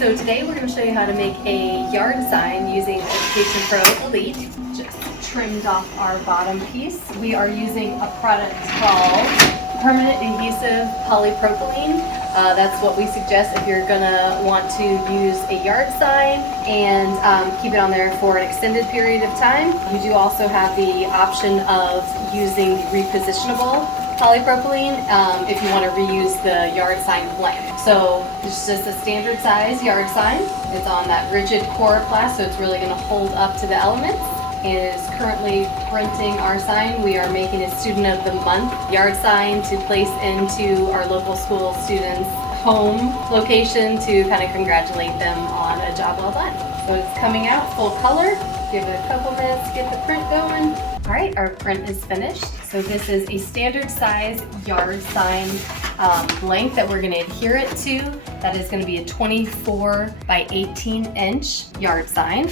So today we're going to show you how to make a yard sign using Education Pro Elite. Just trimmed off our bottom piece. We are using a product called Permanent Adhesive Polypropylene. That's what we suggest if you're going to want to use a yard sign and keep it on there for an extended period of time. We do also have the option of using the repositionable polypropylene if you want to reuse the yard sign blank. So it's just a standard size yard sign. It's on that rigid coroplast, so it's really going to hold up to the elements. It is currently printing our sign. We are making a Student of the Month yard sign to place into our local school students' home location to kind of congratulate them on a job well done. So it's coming out full color. Give it a couple minutes to get the print going. All right, our print is finished. So this is a standard size yard sign length that we're going to adhere it to. That is going to be a 24 by 18 inch yard sign.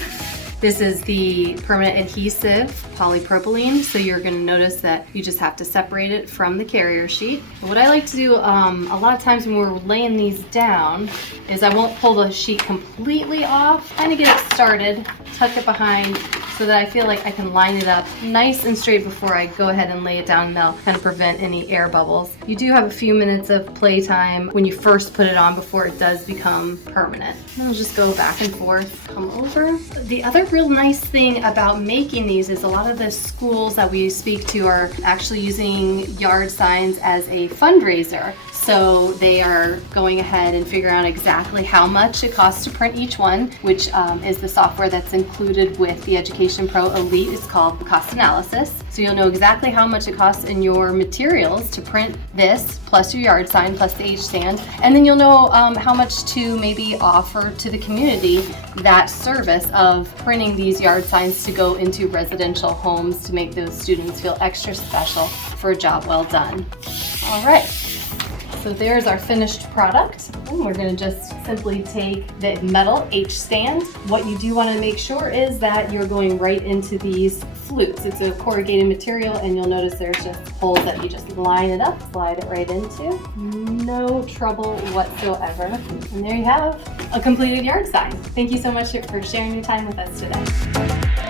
This is the permanent adhesive polypropylene, so you're going to notice that you just have to separate it from the carrier sheet. But what I like to do a lot of times when we're laying these down is I won't pull the sheet completely off, kind of get it started, tuck it behind so that I feel like I can line it up nice and straight before I go ahead and lay it down, and that'll kind of prevent any air bubbles. You do have a few minutes of playtime when you first put it on before it does become permanent. And it'll just go back and forth, come over. The other real nice thing about making these is a lot of the schools that we speak to are actually using yard signs as a fundraiser. So they are going ahead and figuring out exactly how much it costs to print each one, which is the software that's included with the Education Pro Elite. It's called Cost Analysis. So you'll know exactly how much it costs in your materials to print this, plus your yard sign, plus the H-stand. And then you'll know how much to maybe offer to the community that service of printing these yard signs to go into residential homes to make those students feel extra special for a job well done. All right. So there's our finished product. And we're going to just simply take the metal H-stand. What you do want to make sure is that you're going right into these flutes. It's a corrugated material, and you'll notice there's just holes that you just line it up, slide it right into. No trouble whatsoever. And there you have a completed yard sign. Thank you so much for sharing your time with us today.